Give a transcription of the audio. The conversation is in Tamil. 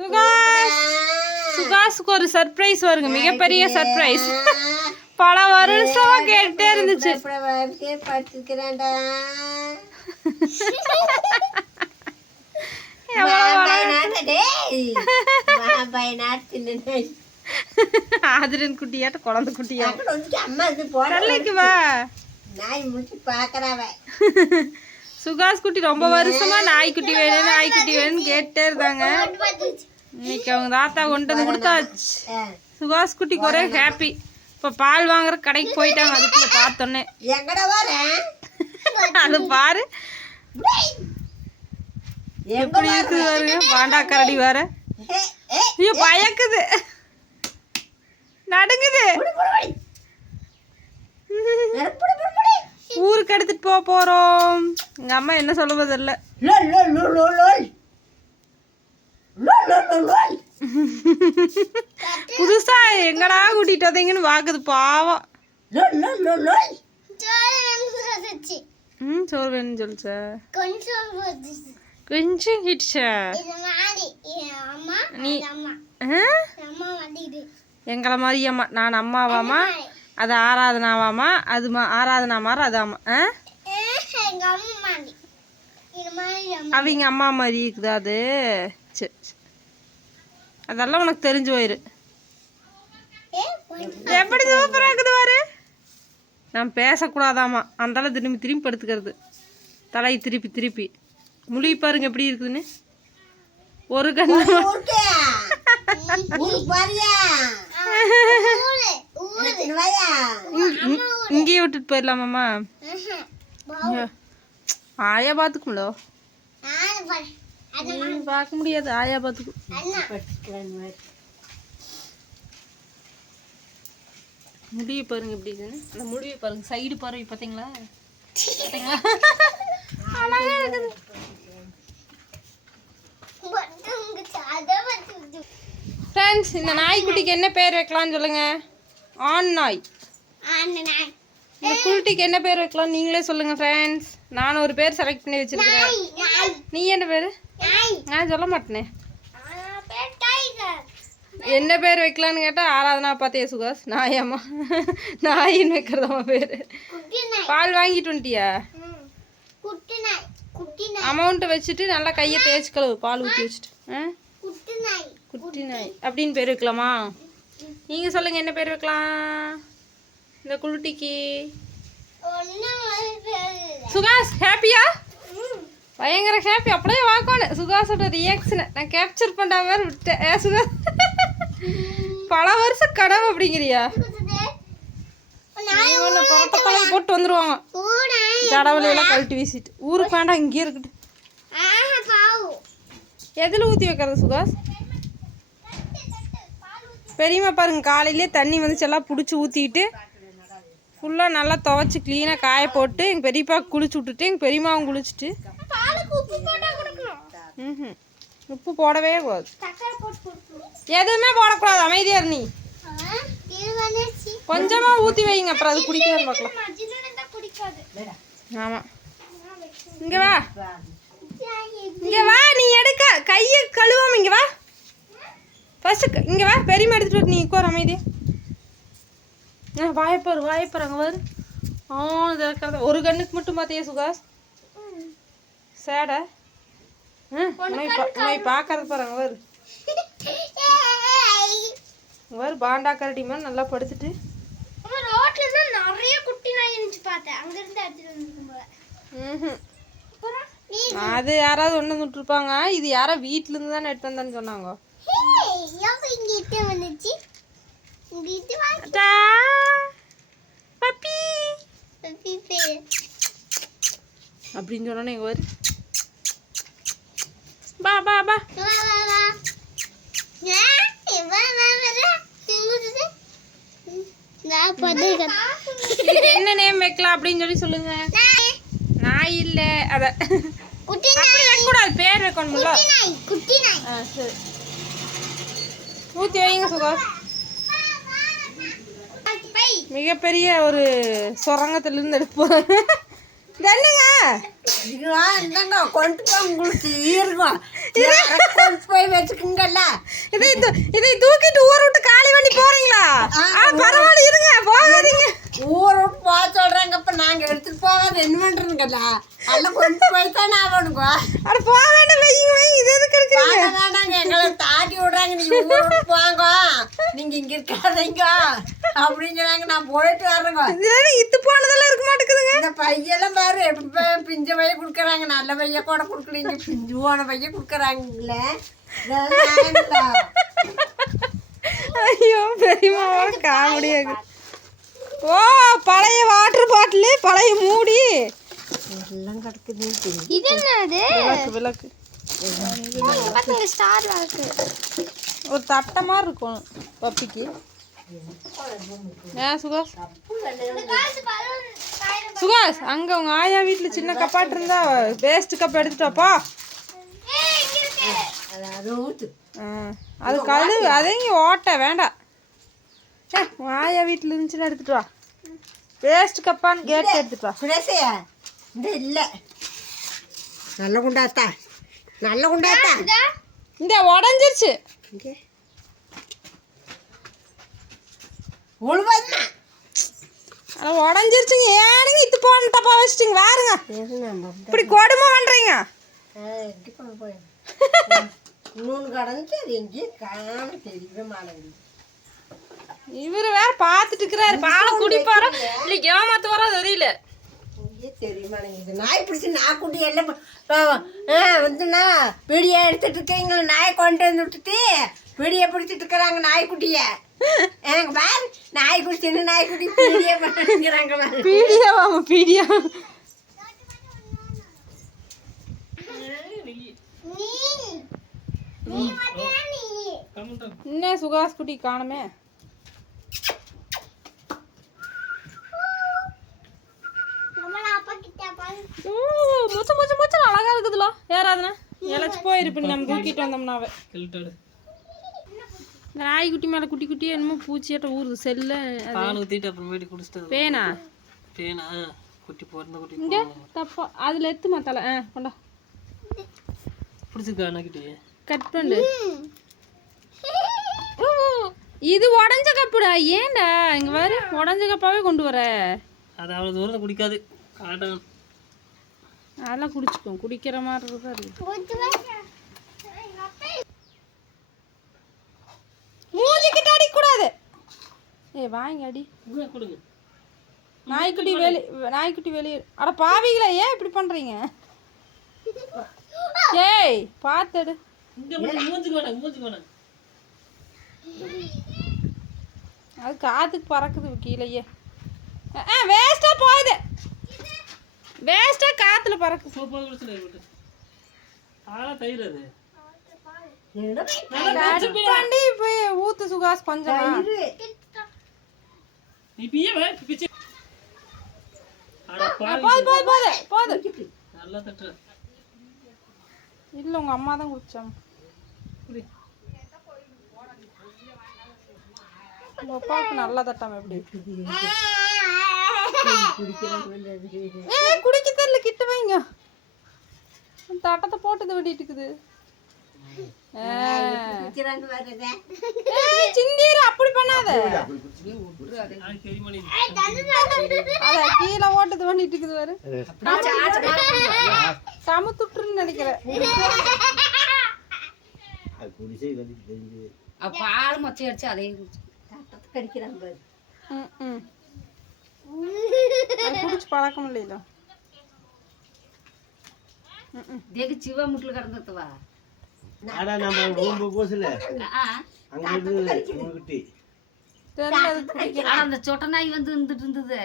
சுகாஷ்! சுகாஷுக்கு ஒரு சர்ப்ரைஸ் வருங்க. மிகப்பெரிய சர்ப்ரைஸ் பல வருஷமா கேட்டே இருந்துச்சு. ஆதிரன் குட்டியாட்ட குழந்தை குட்டியா? அம்மா வா. நாய் முடிச்சு பாக்குறாவ சுகாஷ் குட்டி ரொம்ப வருஷமா நாய்க்குட்டி வேணும் நாய்க்குட்டி வேணும்னு கேட்டே இருந்தாங்க. இன்னைக்கு அவங்க தாத்தா கொண்டு வந்து கொடுத்தாச்சு. சுகாஷ் குட்டிக்கு ஒரே ஹாப்பி இப்போ பால் வாங்குற கடைக்கு போயிட்டாங்க அதுக்குள்ள பார்த்தோன்னே. அது பாரு. எப்படி இருக்குது பாருங்க பாண்டா கரடி வேற. ஐயோ பயக்குது. நடுங்குது. ஊருக்கு எடுத்துட்டு போக போறோம். எங்க அம்மா என்ன சொல்ல புதுசா எங்கடா கூட்டிட்டு வந்தீங்கன்னு பாக்குது பாவம் ம் சோறு வேணும்னு சொல்லுச்சா கொஞ்சம் நீ எங்களை மாதிரி அம்மா நான் அம்மாவாமா அது ஆராதனாவாமா அது மா ஆராதனா மாதிரி அது அம்மா ஆ அவங்க அம்மா மாதிரி இருக்குதா அது சரி சரி. அதெல்லாம் உனக்கு தெரிஞ்சு போயிரு. எப்படி சூப்பரா இருக்குது பாரு. நான் பேசக்கூடாதாமா. அந்தால திரும்பி திரும்பி படுத்துக்கிறது. தலையை திருப்பி திருப்பி. முழி பாருங்க எப்படி இருக்குதுன்னு. ஒரு கண்ணு? இங்கேயே விட்டுட்டு போயிடலாமாம்மா. ஆயா பார்த்துக்கும்லோ பார்க்க முடியாது. ஆயா பார்த்துக்கும். முடிய பாருங்க எப்படி இருக்குன்னு. அந்த முடிவை பாருங்க. சைடு பாருங்க பார்த்தீங்களா? பார்த்தீங்களா? அழகா இருக்குது. ஃப்ரெண்ட்ஸ் இந்த நாய்க்குட்டிக்கு என்ன பேர் வைக்கலாம்னு சொல்லுங்க? ஆண் நாய். இந்த குட்டிக்கு என்ன பேர் வைக்கலாம் நீங்களே சொல்லுங்க ஃப்ரெண்ட்ஸ் நான் ஒரு பேர் செலக்ட் பண்ணி வச்சிருக்கிறேன். நீ என்ன பேர்? நான் சொல்ல மாட்டேனே. என்ன பேர் வைக்கலான்னு கேட்டால் ஆராதனா பார்த்தே சுகாஸ் நாயம்மா. நாயின்னு வைக்கிறதாம்மா பேர். பால் வாங்கிட்டு வந்துட்டியா? அமௌண்ட்டை வச்சுட்டு நல்லா கையை தேய்ச்சி கழுவு பால் ஊற்றி வச்சுட்டு. குட்டி நாய். அப்படின்னு பேர் வைக்கலாமா? நீங்கள் சொல்லுங்கள் என்ன பேர் வைக்கலாம்? இந்த குளுட்டிக்கு. சுகாஸ் ஹாப்பியா பயங்கர ஹாப்பி அப்படியே வாக்கணும் சுகாஸோட ரியாக்ஷனை நான் கேப்சர் பண்ணாம மாதிரி விட்டேன். ஏ சுகாஸ் பல வருஷம் கனவு அப்படிங்கிறியா? இவனை புரட்ட போட்டு வந்துருவாங்க. ஜடவலையெல்லாம் கழட்டி வீசிட்டு. ஊருக்கு வேண்டாம் இங்கேயே இருக்கட்டும். எதில் ஊற்றி வைக்கிறது சுகாஸ் பெரியம்மா பாருங்க காலையிலே தண்ணி வந்துச்சு எல்லாம் பிடிச்சி ஊற்றிட்டு ஃபுல்லாக நல்லா துவைச்சி க்ளீனாக காய போட்டு எங்கள் பெரியப்பா குளிச்சு விட்டுட்டு எங்கள் பெரியம்மாவும் குளிச்சுட்டு உப்பு போடவே கூடாது. எதுவுமே போடக்கூடாது. அமைதியா இரு நீ. கொஞ்சமா ஊற்றி வைங்க. அப்புறம் அது குடிக்கிறது பார்க்கலாம். ஆமாம் இங்க வா. இங்க வா நீ எடுக்க. கையை கழுவாம இங்க வா. ஃபர்ஸ்ட் இங்க வா. பெரியமா எடுத்துட்டு நீ உட்கார் அமைதியா ஆ வாயப்பாரு வாயப்பாரு அங்கே பாரு. ஆ திறக்காத ஒரு கண்ணுக்கு மட்டும் பார்த்தியா சுகாஸ் சேட. உன்னை பார்க்கறது பாரு அங்கே பாரு. அங்கே பாரு பாண்டா கரடி மாதிரி நல்லா படுத்துட்டு. ரோட்ல தான் நிறைய குட்டி நாய் இருந்துச்சு பார்த்தேன். அங்க இருந்து எடுத்துட்டு வந்துருக்கும் போல. ம்ஹும். அப்புறம் நீ அது யாராவது ஒன்று விட்டுருப்பாங்க. இது யாரோ வீட்ல இருந்து தானே எடுத்து வந்தான்னு சொன்னாங்க. எவ்வளோ இங்க இட்டு வந்துச்சு இங்க இட்டு வாங்கி அடா, பப்பி பேர் அப்படின்னு சொன்னோன்னே எங்க வரு பா பா பா வா வா வா ஏ வா வா வா திங்குது நான் பதுங்க இதுக்கு என்ன நேம் வைக்கலாம் அப்படின்னு சொல்லி சொல்லுங்க. நாய் இல்ல அத. குட்டி அப்படி வைக்கக்கூடாது பேர் வைக்கணும்ல. நாய் குட்டி நாய் ஆ சரி. ஊற்றி வைங்க சுகாஸ் மிகப்பெரிய ஒரு சுரங்கத்திலிருந்து எடுப்போம். இது என்னங்க? இந்தாங்க கொண்டு போய் உங்களுக்கு இருக்கும் கொண்டு போய் வச்சுக்குங்கல்ல. இதை இது- தூக்கிட்டு ஊரை விட்டு காலி பண்ணி போறீங்களா? பரவாயில்ல இருங்க போகாதீங்க. ஊரை விட்டு போக சொல்றாங்க அப்ப நாங்க எடுத்துட்டு போகாத என்ன பண்றதுங்கல்ல? எல்லாம் கொண்டு போய் தானே ஆகணுங்க அட போக வேண்டாம் வைங்க வைங்க இது எதுக்கு இருக்கிறீங்க வேண்டாங்க எங்களை தாண்டி விடுறாங்க நீங்க ஊரை போங்க. நீங்க இங்க இருக்காதீங்க. அப்படின்னு சொன்னாங்க. நான் போயிட்டு வரேங்க. இத்து போனதெல்லாம் இருக்க மாட்டேங்குதுங்க. இந்த பையெல்லாம் பாரு எப்படி பிஞ்ச பைய கொடுக்குறாங்க. நல்ல பைய கூட கொடுக்கலீங்க. பிஞ்சு போன பைய நியாயமில்ல. ஐயோ பெரியமாவோட காமெடியாக ஓ பழைய வாட்டர் பாட்டிலு பழைய மூடி. எல்லாம் தெரியும் இது என்னது? விளக்கு விளக்கு. இங்க பாத்துங்க ஸ்டார் இருக்கு ஒரு தட்டை மாதிரி இருக்கும் பப்பிக்கு. ஏன் சுகாஷ்? சுகாஷ் அங்க உங்க ஆயா வீட்டுல சின்ன கப்பாட்டு இருந்தா வேஸ்ட் கப் எடுத்துட்டு வாப்பா. ஏய் இங்க இருக்கு அது கழு அதே இங்க ஓட்ட வேண்டாம். ஏ ஆயா வீட்டுல இருந்துச்சுன்னா எடுத்துட்டு வா. வேஸ்ட் கப்பான்னு கேட்டு எடுத்துட்டு வா. சுரேஷையா இந்த இல்லை. நல்ல குண்டாத்தா. நல்ல குண்டாத்தா. இந்த உடஞ்சிருச்சு. இங்கே உழுவதுனா அது உடஞ்சிருச்சுங்க. ஏனுங்க இது போன டப்பா வச்சிட்டீங்க? வாருங்க. இப்படி கொடுமை போய் இன்னொன்று கடந்துச்சு அது எங்கேயும் காண தெரியவே மாட்டேங்குது. இவரு வேற பாத்துட்டு இருக்கிறாரு. பாலை குடிப்பாரா? இல்ல ஏமாத்து வரா தெரியல. நாய் பிடிச்சி நாய் குட்டி எல்லாம் வந்துண்ணா பிடியை எடுத்துட்டு இருக்கீங்களா நாயை கொண்டு வந்து விட்டுட்டு பிடியை பிடிச்சிட்டு இருக்கிறாங்க நாய்க்குட்டியை. எனக்கு பாரு நாய்க்குட்டி சின்ன நாய்க்குட்டி பீடியா? நீ. நீ மட்டும் நீ. என்ன சுகாஸ் குட்டி காணுமே நம்ம அப்பா கிட்ட பாரு ஓ முச்ச முச்ச முச்ச அழகா இருக்குதுல. ஏறாதுண்ணா இழைச்சி போயிருப்பு நம்ம தூக்கிட்டு வந்தோம்னாவே. இந்த நாய்க்குட்டி மேல குட்டி குட்டியா என்னமோ பூச்சியாட்ட ஊறுது. செல்ல பால் ஊற்றிட்டு அப்புறமேட்டு குடிச்சிட்டு பேனா? பேனா குட்டி பிறந்த குட்டி இங்க தப்பா. அதுல எத்துமா தலை? ஆ கொண்டா. பிடிச்சிருக்கா அண்ணாக்கிட்டே? கட் பண்ணு. இது உடஞ்ச கப்புடா. ஏன்டா? இங்க பாரு உடஞ்ச கப்பாவே கொண்டு வர. அது அவ்வளோ தூரத்தை குடிக்காது. காட்டன். அதெல்லாம் குடிச்சுக்கும் குடிக்கிற மாதிரி இருக்கா. இருக்கு கொஞ்சம் எங்க அப்பா மூஞ்சிக்கிட்ட அடிக்கூடாது ஏய் வாங்க அடி. நாய்க்குட்டி வெளி நாய்க்குட்டி வெளியே அட பாவிங்களா ஏன் இப்படி பண்றீங்க? ஏய் பார்த்துடு அது காத்துக்கு பறக்குது கீழேயே. ஆ வேஸ்டா போகுது வேஸ்டா காத்துல பறக்குது சோப்பாக குடிச்சிட்டு விட்டு பாலாக தயிர் அது. என்ன பண்ணி போய் ஊத்து சுகாஸ் கொஞ்சமா நீ பியே வே பிச்சு. அட பாவி. போது போது போது போது. இல்ல உங்க அம்மா தான் குடிச்சாங்க குடி. உங்க அப்பாவுக்கு நல்லா தட்டாம எப்படி? ஏய் குடிக்க தெரியல கிட்ட வைங்க. தட்டத்தை போட்டு வெட்டிட்டு இருக்குது குடிக்கிறாங்க வருதே ஏய் சிந்திரு அப்படி பண்ணாத. அது. சரி மணி. அத கீழே ஓட்டது பண்ணிட்டு இருக்குது பாரு சமத்துட்டுன்னு நினைக்கிறேன். பால் மொச்சை அடிச்சு அதையும் குடிச்சு. தட்டத்தை கடிக்கிறாங்க பாரு ம், ம். அது குடிச்சு பழக்கம் இல்லையில தேக்கு சிவா முட்டில் கிடந்ததுவா ஆடா நம்ம ரூம்பு போசல. ஆ அங்க இருந்து தெரியல அந்த சொட்ட நாய் வந்து இருந்துட்டு இருந்தது.